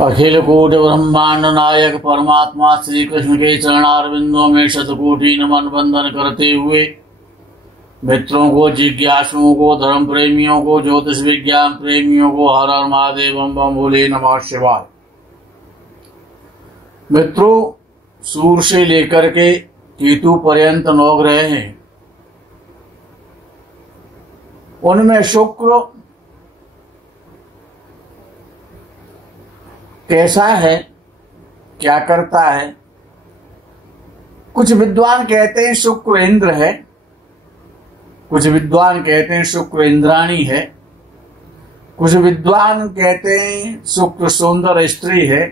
अखिल कोटि ब्रह्मांड नायक परमात्मा श्री कृष्ण के चरणारविंदों में शतकोटि नमन बंदन करते हुए मित्रों को, जिज्ञासुओं को, धर्म प्रेमियों को, ज्योतिष विज्ञान प्रेमियों को हर हर महादेव बम बम बोले नमः शिवाय। मित्रों, सूर्य से लेकर के केतु पर्यंत 9 ग्रह हैं। उनमें शुक्र कैसा है, क्या करता है? कुछ विद्वान कहते हैं शुक्र इंद्र है, कुछ विद्वान कहते हैं शुक्र इंद्राणी है, कुछ विद्वान कहते हैं शुक्र सुंदर स्त्री है,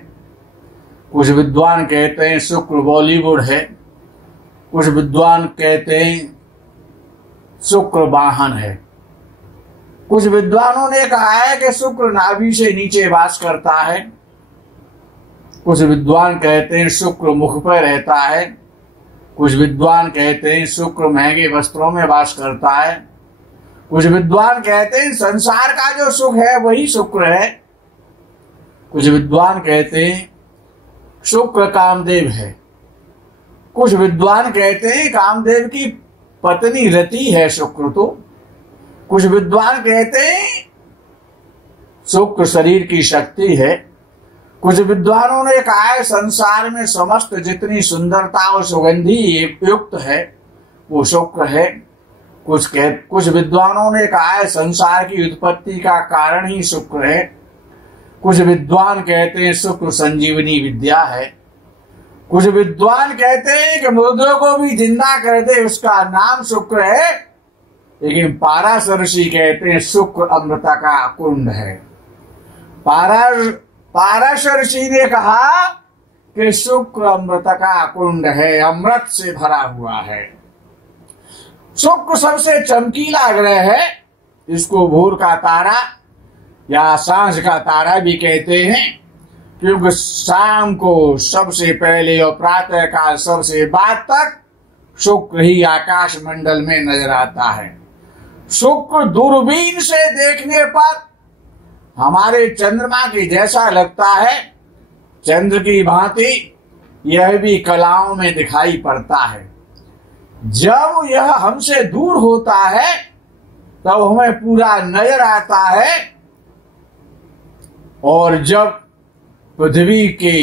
कुछ विद्वान कहते हैं शुक्र बॉलीवुड है, कुछ विद्वान कहते हैं शुक्र वाहन है। कुछ विद्वानों ने कहा है कि शुक्र नाभि से नीचे वास करता है, कुछ विद्वान कहते हैं शुक्र मुख पर रहता है, कुछ विद्वान कहते हैं शुक्र महंगे वस्त्रों में वास करता है, कुछ विद्वान कहते हैं संसार का जो सुख है वही शुक्र है, कुछ विद्वान कहते हैं शुक्र कामदेव है, कुछ विद्वान कहते हैं कामदेव की पत्नी रति है शुक्र तो, कुछ विद्वान कहते हैं शुक्र शरीर की शक्ति है, कुछ विद्वानों ने कहा है संसार में समस्त जितनी सुंदरता और सुगंधी युक्त है वो शुक्र है। कुछ विद्वानों ने कहा है संसार की उत्पत्ति का कारण ही शुक्र है। कुछ विद्वान कहते हैं शुक्र संजीवनी विद्या है। कुछ विद्वान कहते हैं कि मुर्दों को भी जिंदा कर दे उसका नाम शुक्र है। लेकिन पाराशर ऋषि कहते हैं शुक्र अमृत का कुंड है। पाराशर ऋषि ने कहा कि शुक्र अमृत का कुंड है, अमृत से भरा हुआ है। शुक्र सबसे चमकीला ग्रह है। इसको भोर का तारा या सांझ का तारा भी कहते हैं, क्योंकि शाम को सबसे पहले और प्रातः काल सबसे बाद तक शुक्र ही आकाश मंडल में नजर आता है। शुक्र दूरबीन से देखने पर हमारे चंद्रमा के जैसा लगता है, चंद्र की भांति यह भी कलाओं में दिखाई पड़ता है। जब यह हमसे दूर होता है तब हमें पूरा नजर आता है, और जब पृथ्वी के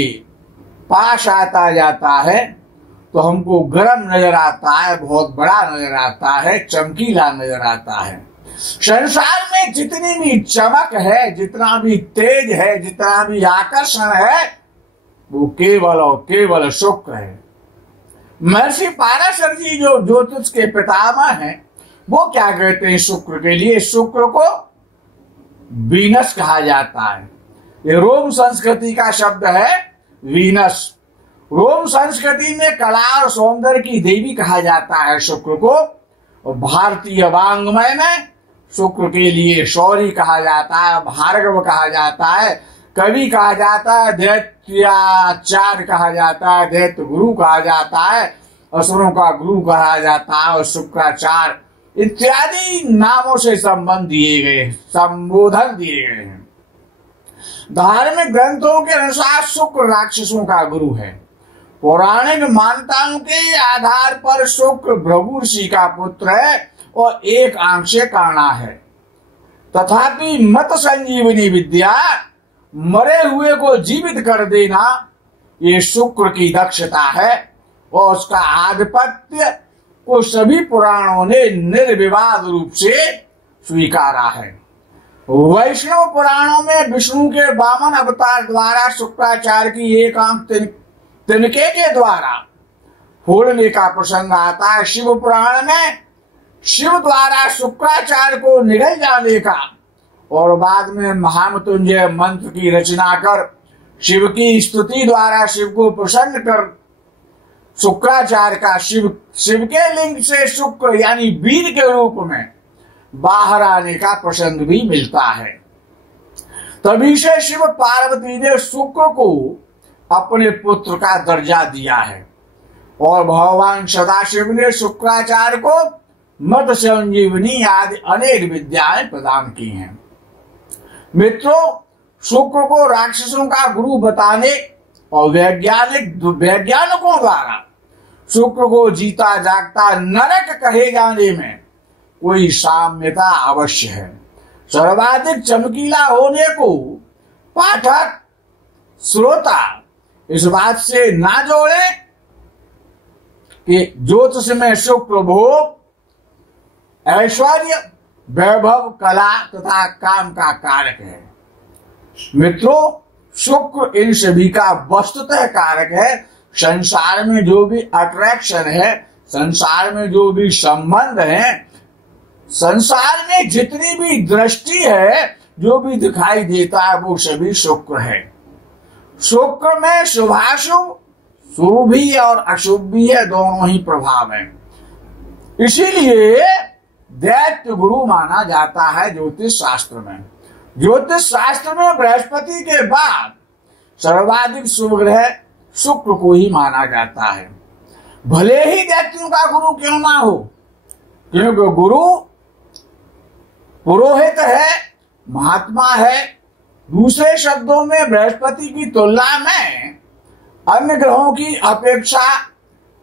पास आता जाता है तो हमको गर्म नजर आता है, बहुत बड़ा नजर आता है, चमकीला नजर आता है। संसार में जितनी भी चमक है, जितना भी तेज है, जितना भी आकर्षण है, वो केवल और केवल शुक्र है। महर्षि पाराशर जी जो ज्योतिष के पितामह हैं, वो क्या कहते हैं शुक्र के लिए? शुक्र को वीनस कहा जाता है। ये रोम संस्कृति का शब्द है, वीनस। रोम संस्कृति में कला और सौंदर्य की देवी कहा जाता है शुक्र को, और भारतीय वांग्मय में शुक्र के लिए शौर्य कहा जाता है, भार्गव कहा जाता है, कवि कहा जाता है, दैत्याचार्य कहा जाता है, दैत्य गुरु कहा जाता है, असुरों का गुरु कहा जाता है, और शुक्राचार्य इत्यादि नामों से संबंध दिए गए, संबोधन दिए गए हैं। धार्मिक ग्रंथों के अनुसार शुक्र राक्षसों का गुरु है। पौराणिक मान्यताओं के आधार पर शुक्र भृगु ऋषि का पुत्र है और एक आंख से काना है। तथापि मत संजीवनी विद्या, मरे हुए को जीवित कर देना, ये शुक्र की दक्षता है, और उसका आधिपत्य को सभी पुराणों ने निर्विवाद रूप से स्वीकारा है। वैष्णव पुराणों में विष्णु के वामन अवतार द्वारा शुक्राचार्य की एक आंख तिनके के द्वारा फोड़ने का प्रसंग आता है। शिव पुराण में शिव द्वारा शुक्राचार्य को निगल जाने का और बाद में महामृत्युंजय मंत्र की रचना कर शिव की स्तुति द्वारा शिव को प्रसन्न कर शुक्राचार्य का शिव के लिंग से शुक्र यानी वीर के रूप में बाहर आने का प्रसंग भी मिलता है। तभी से शिव पार्वती ने शुक्र को अपने पुत्र का दर्जा दिया है, और भगवान सदाशिव ने शुक्राचार्य को मत संजीवनी आदि अनेक विद्याएं प्रदान की हैं। मित्रों, शुक्र को राक्षसों का गुरु बताने और वैज्ञानिकों द्वारा शुक्र को जीता जागता नरक कहे जाने में कोई साम्यता अवश्य है। सर्वाधिक चमकीला होने को पाठक श्रोता इस बात से ना जोड़े कि ज्योतिष में शुक्र भोग, ऐश्वर्य, वैभव, कला तथा काम का कारक है। मित्रों, शुक्र इन सभी का वस्तुतः कारक है। संसार में जो भी अट्रैक्शन है, संसार में जो भी संबंध है, संसार में जितनी भी दृष्टि है, जो भी दिखाई देता है, वो सभी शुक्र है। शुक्र में शुभाशुभ, शुभ भी और अशुभ भी है, दोनों ही प्रभाव है। इसीलिए दैत्य गुरु माना जाता है ज्योतिष शास्त्र में। ज्योतिष शास्त्र में बृहस्पति के बाद सर्वाधिक शुभ ग्रह शुक्र को ही माना जाता है, भले ही दैत्यों का गुरु क्यों ना हो, क्योंकि गुरु पुरोहित है, महात्मा है। दूसरे शब्दों में बृहस्पति की तुलना में अन्य ग्रहों की अपेक्षा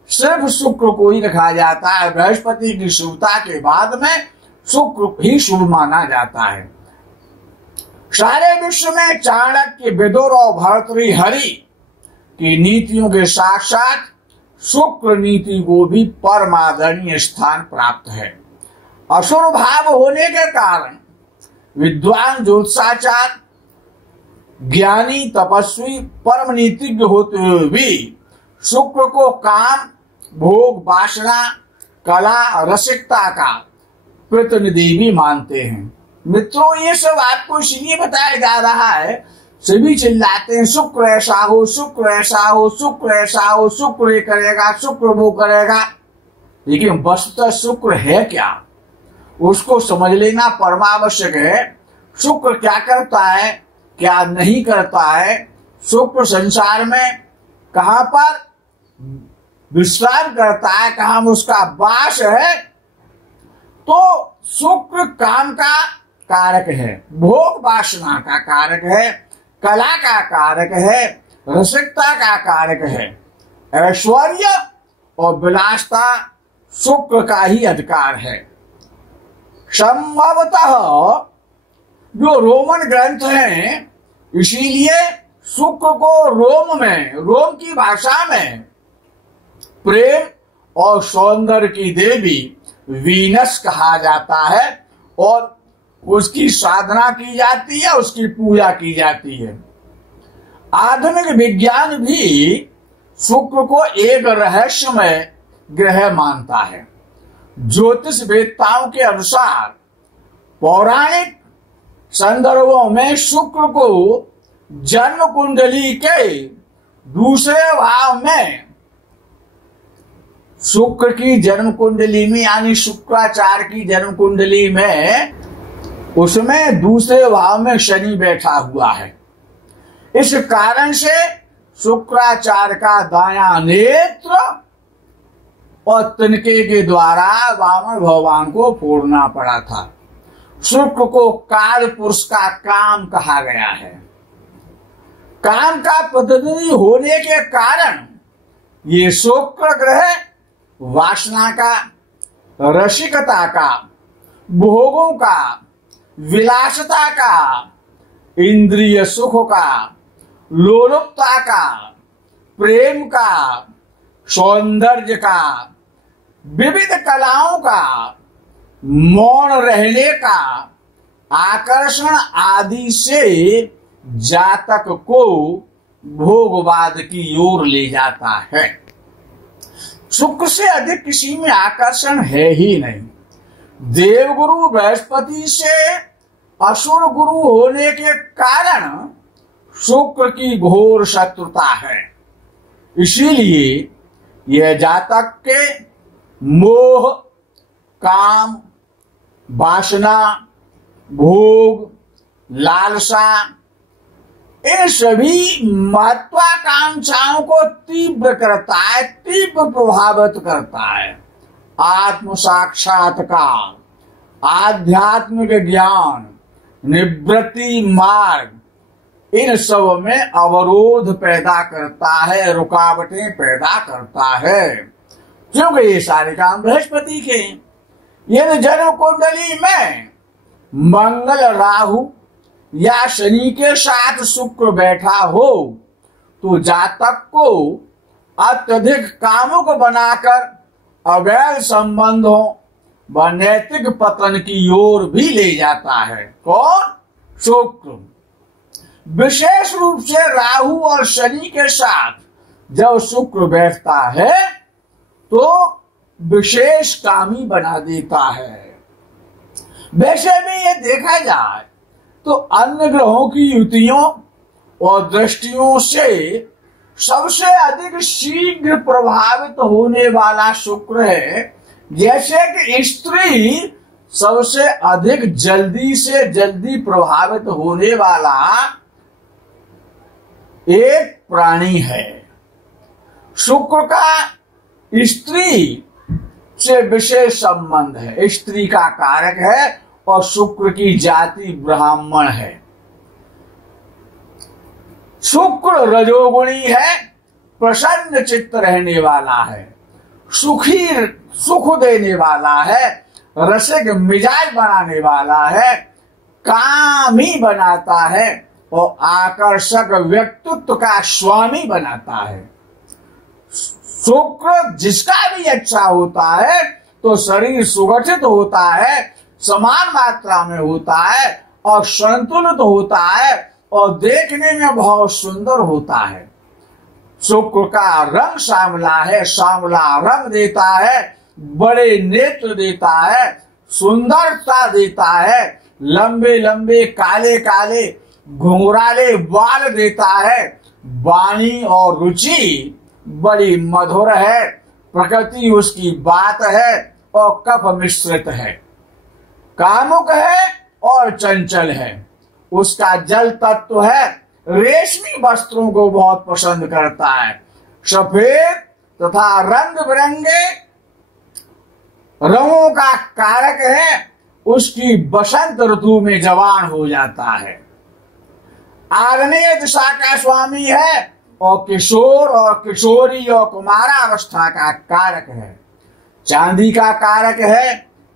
सिर्फ शुक्र को ही रखा जाता है। बृहस्पति की शुभता के बाद में शुक्र ही शुभ माना जाता है। सारे विश्व में चाणक्य, विदुर और भर्तृहरि की नीतियों के साथ साथ शुक्र नीति को भी परमादरणीय स्थान प्राप्त है। असुर भाव होने के कारण विद्वान, ज्योतिषाचार्य, ज्ञानी, तपस्वी, परम नीतिज्ञ होते हुए भी शुक्र को काम, भोग, वासना, कला, रसिकता का प्रतिनिधि भी मानते हैं। मित्रों, ये सब आपको इसलिए बताया जा रहा है, सभी चिल्लाते हैं शुक्र ऐसा हो, शुक्र ऐसा हो, शुक्र ऐसा हो, शुक्र ये करेगा, शुक्र वो करेगा। लेकिन वस्तुतः शुक्र है क्या, उसको समझ लेना परमावश्यक है। शुक्र क्या करता है, क्या नहीं करता है, शुक्र संसार में कहां पर विश्राम करता है, कहां उसका वास है। तो शुक्र काम का कारक है, भोग वासना का कारक है, कला का कारक है, रसिकता का कारक है। ऐश्वर्य और विलासता शुक्र का ही अधिकार है। संभवतः जो रोमन ग्रंथ हैं, इसीलिए शुक्र को रोम की भाषा में प्रेम और सौंदर्य की देवी वीनस कहा जाता है और उसकी साधना की जाती है, उसकी पूजा की जाती है। आधुनिक विज्ञान भी शुक्र को एक रहस्यमय ग्रह मानता है। ज्योतिष वेत्ताओं के अनुसार पौराणिक संदर्भों में शुक्र को जन्म कुंडली के दूसरे भाव में, शुक्र की जन्म कुंडली में यानी शुक्राचार्य की जन्म कुंडली में, उसमें दूसरे भाव में शनि बैठा हुआ है। इस कारण से शुक्राचार्य का दायां नेत्र और तिनके के द्वारा वामन भगवान को फोड़ना पड़ा था। शुक्र को काल पुरुष का काम कहा गया है। काम का प्रतिनिधि होने के कारण ये शुक्र ग्रह वासना का, रसिकता का, भोगों का, विलासता का, इंद्रिय सुख का, लोलुपता का, प्रेम का, सौंदर्य का, विविध कलाओं का, मौन रहने का, आकर्षण आदि से जातक को भोगवाद की ओर ले जाता है। शुक्र से अधिक किसी में आकर्षण है ही नहीं। देवगुरु बृहस्पति से असुर गुरु होने के कारण शुक्र की घोर शत्रुता है। इसीलिए यह जातक के मोह, काम, वासना, भोग, लालसा, इन सभी महत्वाकांक्षाओं को तीव्र करता है, तीव्र प्रभावित करता है। आत्म साक्षात्कार, आध्यात्मिक ज्ञान, निवृत्ति मार्ग, इन सब में अवरोध पैदा करता है, रुकावटें पैदा करता है, क्योंकि ये सारे काम बृहस्पति के। यदि जन्म कुंडली में मंगल, राहु या शनि के साथ शुक्र बैठा हो तो जातक को अत्यधिक कामुक बनाकर अवैध संबंधों व नैतिक पतन की ओर भी ले जाता है। कौन? शुक्र। विशेष रूप से राहु और शनि के साथ जब शुक्र बैठता है तो विशेष कामी बना देता है। वैसे भी ये देखा जाए तो अन्य ग्रहों की युतियों और दृष्टियों से सबसे अधिक शीघ्र प्रभावित होने वाला शुक्र है, जैसे कि स्त्री सबसे अधिक जल्दी से जल्दी प्रभावित होने वाला एक प्राणी है। शुक्र का स्त्री से विशेष संबंध है, स्त्री का कारक है और शुक्र की जाति ब्राह्मण है। शुक्र रजोगुणी है, प्रसन्न चित्त रहने वाला है, सुख देने वाला है, रसिक मिजाज बनाने वाला है, कामी बनाता है और आकर्षक व्यक्तित्व का स्वामी बनाता है। शुक्र जिसका भी अच्छा होता है तो शरीर सुगठित होता है, समान मात्रा में होता है और संतुलित होता है और देखने में बहुत सुंदर होता है। शुक्र का रंग श्यामला है, श्यामला रंग देता है, बड़े नेत्र देता है, सुंदरता देता है, लंबे लंबे काले काले घुंघराले बाल देता है, वाणी और रुचि बड़ी मधुर है, प्रकृति उसकी बात है और कफ मिश्रित है, कामुक है और चंचल है, उसका जल तत्व है, रेशमी वस्त्रों को बहुत पसंद करता है, सफेद तथा रंग बिरंगे रंगों का कारक है, उसकी बसंत ऋतु में जवान हो जाता है, आग्नेय दिशा का स्वामी है और किशोर और किशोरी और कुमारावस्था का कारक है, चांदी का कारक है,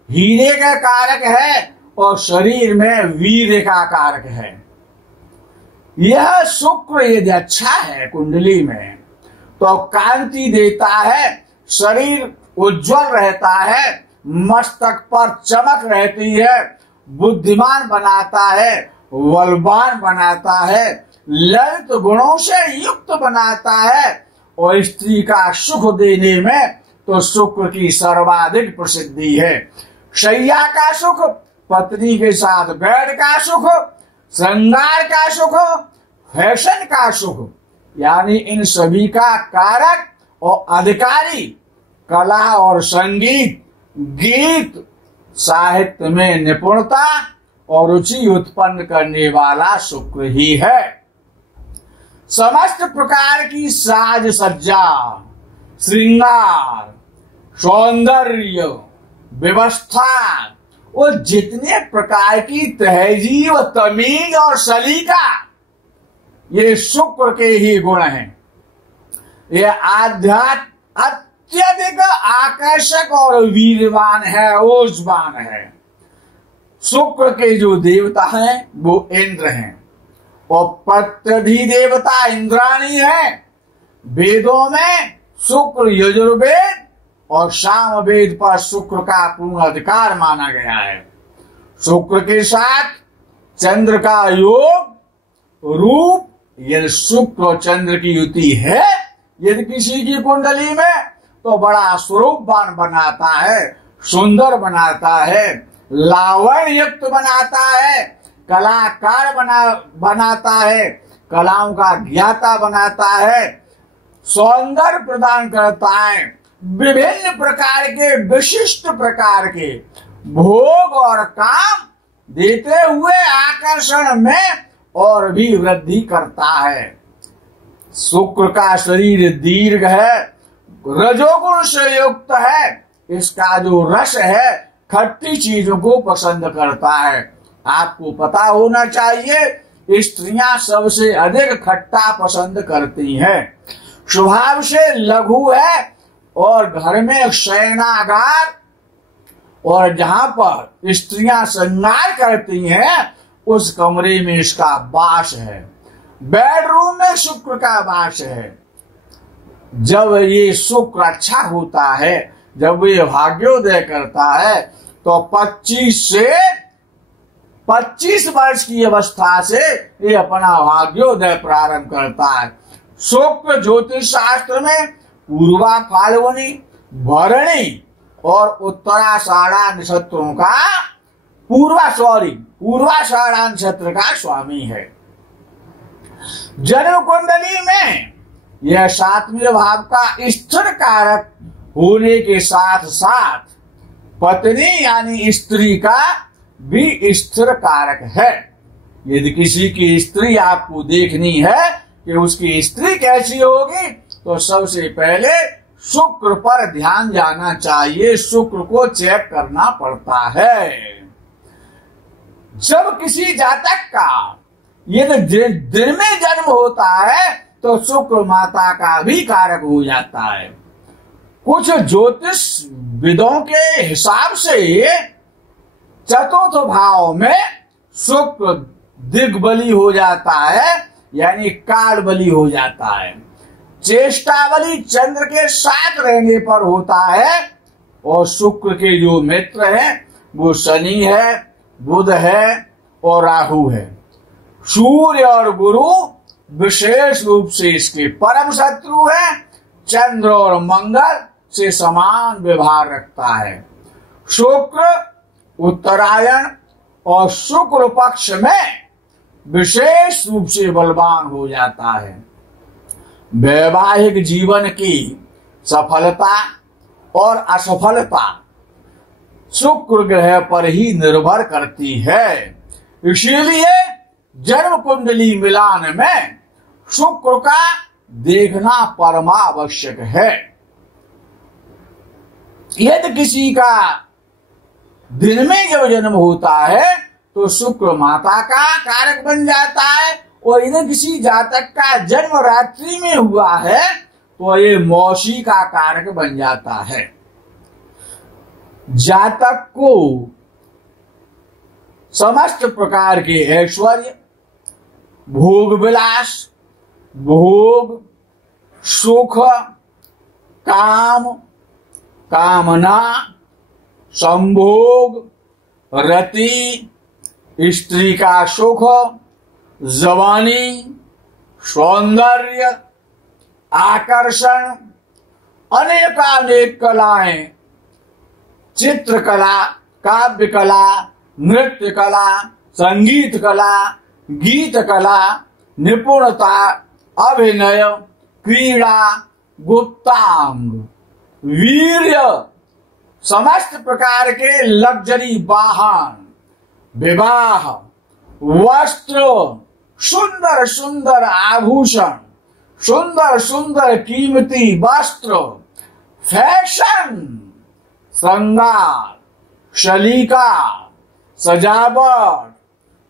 हीरे का कारक है और शरीर में वीर्य का कारक है। यह शुक्र यदि अच्छा है कुंडली में तो कांति देता है, शरीर उज्जवल रहता है, मस्तक पर चमक रहती है, बुद्धिमान बनाता है, बलवान बनाता है, ललित गुणों से युक्त बनाता है और स्त्री का सुख देने में तो शुक्र की सर्वाधिक प्रसिद्धि है। शैया का सुख, पत्नी के साथ बेड का सुख, श्रृंगार का सुख, फैशन का सुख, यानी इन सभी का कारक और अधिकारी कला और संगीत, गीत, साहित्य में निपुणता और रुचि उत्पन्न करने वाला शुक्र ही है। समस्त प्रकार की साज सज्जा, श्रृंगार, सौंदर्य, व्यवस्था और जितने प्रकार की तहजीब, तमीज और सलीका, ये शुक्र के ही गुण हैं। ये आध्यात्म अत्यधिक आकर्षक और वीरवान है, ओजवान है। शुक्र के जो देवता हैं वो इंद्र हैं और प्रत्यधि देवता इंद्राणी है। वेदों में शुक्र यजुर्वेद और सामवेद पर शुक्र का पूर्ण अधिकार माना गया है। शुक्र के साथ चंद्र का योग रूप, यदि शुक्र और चंद्र की युति है यदि किसी की कुंडली में तो बड़ा स्वरूपवान बनाता है, सुंदर बनाता है, लावण्य युक्त बनाता है, कलाकार बनाता है, कलाओं का ज्ञाता बनाता है, सौंदर्य प्रदान करता है, विभिन्न प्रकार के विशिष्ट प्रकार के भोग और काम देते हुए आकर्षण में और भी वृद्धि करता है। शुक्र का शरीर दीर्घ है, रजोगुण से युक्त है, इसका जो रस है खट्टी चीजों को पसंद करता है। आपको पता होना चाहिए स्त्रियां सबसे अधिक खट्टा पसंद करती हैं। स्वभाव से लघु है और घर में शयनागार और जहां पर स्त्रियां श्रृंगार करती हैं उस कमरे में इसका वास है। बेडरूम में शुक्र का वास है। जब ये शुक्र अच्छा होता है, जब ये भाग्योदय करता है, तो 25 वर्ष की अवस्था से ये अपना भाग्योदय प्रारंभ करता है। शुक्र ज्योतिष शास्त्र में पूर्वा फाल्गुनी, भरणी और उत्तराषाढ़ा नक्षत्रों का पूर्वाषाढ़ा नक्षत्र का स्वामी है। जन्म कुंडली में यह 7वें भाव का स्थिर कारक होने के साथ साथ पत्नी यानी स्त्री का भी स्थिर कारक है। यदि किसी की स्त्री आपको देखनी है कि उसकी स्त्री कैसी होगी, तो सबसे पहले शुक्र पर ध्यान जाना चाहिए। शुक्र को चेक करना पड़ता है। जब किसी जातक का यदि दिन में जन्म होता है तो शुक्र माता का भी कारक हो जाता है। कुछ ज्योतिष विदों के हिसाब से चतुर्थ भाव में शुक्र दिग्बली हो जाता है, यानी काल बली हो जाता है। चेष्टा बली चंद्र के साथ रहने पर होता है और शुक्र के जो मित्र हैं वो शनि है, बुध है और राहु है। सूर्य और गुरु विशेष रूप से इसके परम शत्रु है। चंद्र और मंगल से समान व्यवहार रखता है। शुक्र उत्तरायण और शुक्ल पक्ष में विशेष रूप से बलवान हो जाता है। वैवाहिक जीवन की सफलता और असफलता शुक्र ग्रह पर ही निर्भर करती है। इसीलिए जन्म कुंडली मिलान में शुक्र का देखना परमावश्यक है। यदि किसी का दिन में जब जन्म होता है तो शुक्र माता का कारक बन जाता है, और यदि किसी जातक का जन्म रात्रि में हुआ है तो ये मौसी का कारक बन जाता है। जातक को समस्त प्रकार के ऐश्वर्य, भोग विलास, भोग, सुख, काम, कामना, संभोग, रति, स्त्री का सुख, जवानी, सौंदर्य, आकर्षण, अनेकानेक कलाएं, चित्रकला, काव्य कला, नृत्य कला, संगीत कला, गीत कला, निपुणता, अभिनय, क्रीड़ा, गुप्तांग, वीर्य, समस्त प्रकार के लग्जरी वाहन, विवाह, वस्त्र, सुंदर सुंदर आभूषण, सुंदर सुंदर कीमती वस्त्र, फैशन, श्रृंगार, शलीका, सजावट,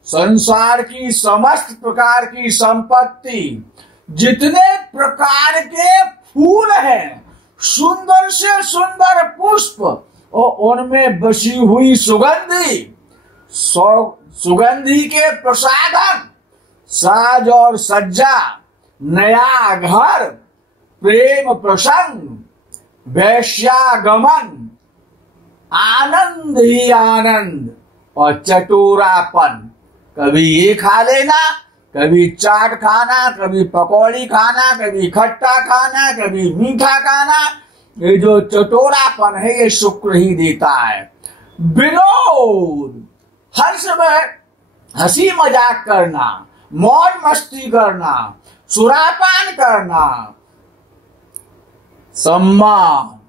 संसार की समस्त प्रकार की संपत्ति, जितने प्रकार के फूल हैं, सुंदर से सुंदर पुष्प और उनमें बसी हुई सुगंधी के प्रसाधन, साज और सज्जा, नया घर, प्रेम प्रसंग, वैश्यागमन, आनंद ही आनंद और चटोरापन। कभी ये खा लेना, कभी चाट खाना, कभी पकौड़ी खाना, कभी खट्टा खाना, कभी मीठा खाना। ये जो चटोरापन है ये शुक्र ही देता है। विनोद, हर समय हंसी मजाक करना, मौज मस्ती करना, सुरापान करना, सम्मान,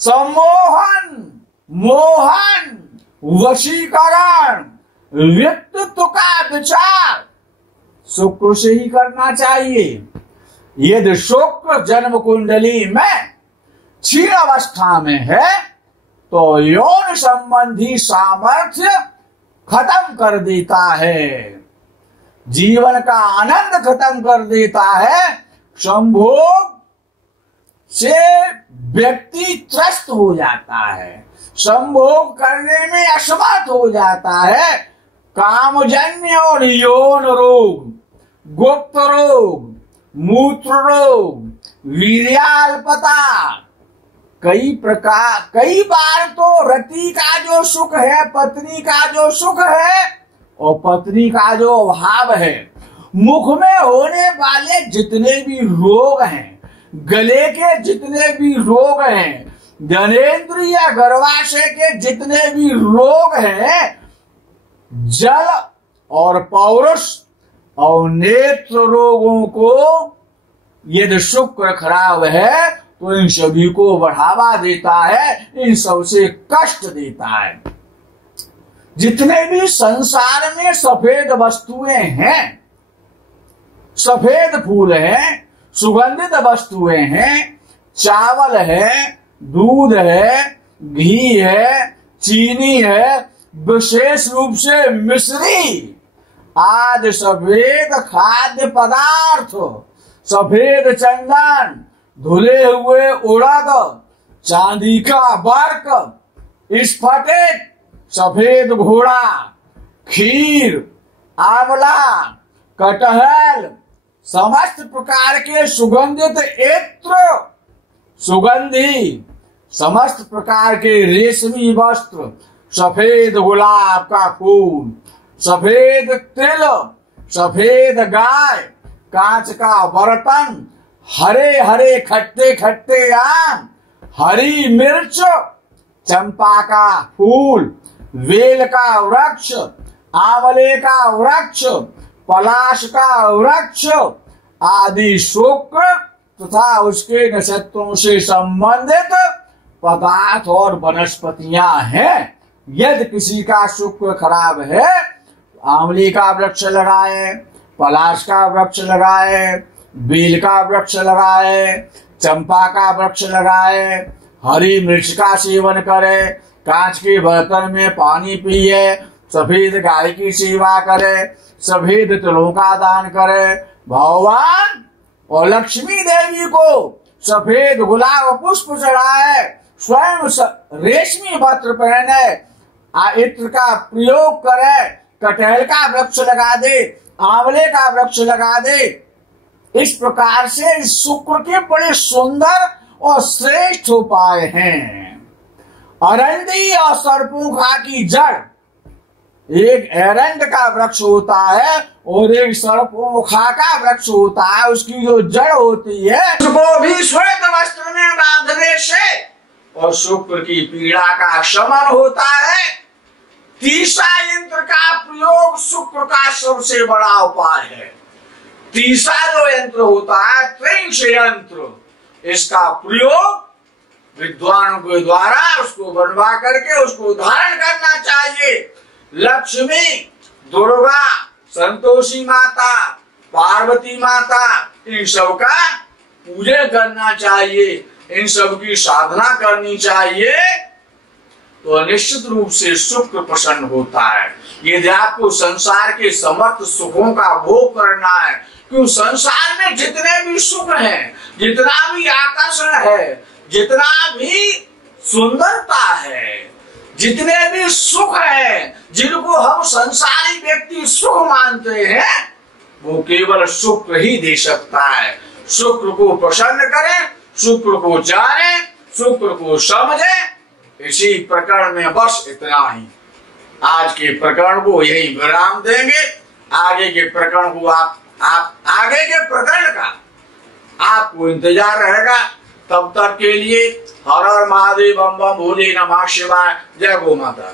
सम्मोहन, मोहन, वशीकरण, व्यक्तित्व का विचार शुक्र से ही करना चाहिए। यदि शुक्र जन्म कुंडली में क्षीण अवस्था में है तो यौन संबंधी सामर्थ्य खत्म कर देता है। जीवन का आनंद खत्म कर देता है। संभोग से व्यक्ति त्रस्त हो जाता है, संभोग करने में असमर्थ हो जाता है। कामजन्य और यौन रोग, गुप्त रोग, मूत्र रोग, वीर्याल्पता, कई बार तो रति का जो सुख है, पत्नी का जो सुख है और पत्नी का जो अभाव है, मुख में होने वाले जितने भी रोग हैं, गले के जितने भी रोग हैं, जनेंद्रिय गर्भाशय के जितने भी रोग हैं, जल और पौरुष और नेत्र रोगों को यदि शुक्र खराब है तो इन सभी को बढ़ावा देता है, इन सबसे कष्ट देता है। जितने भी संसार में सफेद वस्तुएं हैं, सफेद फूल हैं, सुगंधित वस्तुएं हैं, चावल है, दूध है, घी है, चीनी है, विशेष रूप से मिश्री आदि सफेद खाद्य पदार्थ, सफेद चंदन, धुले हुए उड़द, चांदी का वर्क, स्फटिक, सफेद घोड़ा, खीर, आंवला, कटहल, समस्त प्रकार के सुगंधित इत्र, सुगंधी, समस्त प्रकार के रेशमी वस्त्र, सफेद गुलाब का फूल, सफेद तिल, सफेद गाय, कांच का बर्तन, हरे हरे खट्टे खट्टे आम, हरी मिर्च, चंपा का फूल, वेल का वृक्ष, आंवले का वृक्ष, पलाश का वृक्ष आदि शुक्र तथा उसके नक्षत्रों से संबंधित पदार्थ और वनस्पतियां हैं। यदि किसी का शुक्र खराब है, आंवले का वृक्ष लगाए, पलाश का वृक्ष लगाए, बेल का वृक्ष लगाए, चंपा का वृक्ष लगाए, हरी मिर्च का सेवन करे, कांच के बर्तन में पानी पिए, सफेद गाय की सेवा करे, सफेद तिलों का दान करे, भगवान और लक्ष्मी देवी को सफेद गुलाब पुष्प चढ़ाए, स्वयं रेशमी वस्त्र पहने, इत्र का प्रयोग करे, कटहल का वृक्ष लगा दे, आंवले का वृक्ष लगा दे। इस प्रकार से शुक्र के बड़े सुंदर और श्रेष्ठ उपाय हैं। अरंडी और सरपुखा की जड़, एक एरंड का वृक्ष होता है और एक सरपुखा का वृक्ष होता है, उसकी जो जड़ होती है उसको भी श्वेत वस्त्र में बांधने से और शुक्र की पीड़ा का शमन होता है। तीसरा यंत्र का प्रयोग शुक्र का सबसे बड़ा उपाय है। तीसरा जो यंत्र होता है त्रिंश यंत्र, इसका प्रयोग विद्वानों के द्वारा उसको बनवा करके उसको धारण करना चाहिए। लक्ष्मी, दुर्गा, संतोषी माता, पार्वती माता, इन सब का पूजन करना चाहिए, इन सब की साधना करनी चाहिए, तो निश्चित रूप से शुक्र प्रसन्न होता है। यदि आपको संसार के समस्त सुखों का भोग करना है, क्यों संसार में जितने भी सुख हैं, जितना भी आकर्षण है, जितना भी सुंदरता है, जितने भी सुख है, जिनको हम संसारी व्यक्ति सुख मानते हैं, वो केवल शुक्र ही दे सकता है। शुक्र को प्रसन्न करें, शुक्र को जाने, शुक्र को समझे। इसी प्रकरण में बस इतना ही। आज के प्रकरण को यही विराम देंगे। आगे के प्रकरण को आप आगे के प्रकरण का आपको इंतजार रहेगा। तब तक के लिए हर हर महादेव, बम बम भोले नमः शिवाय। जय गौ माता।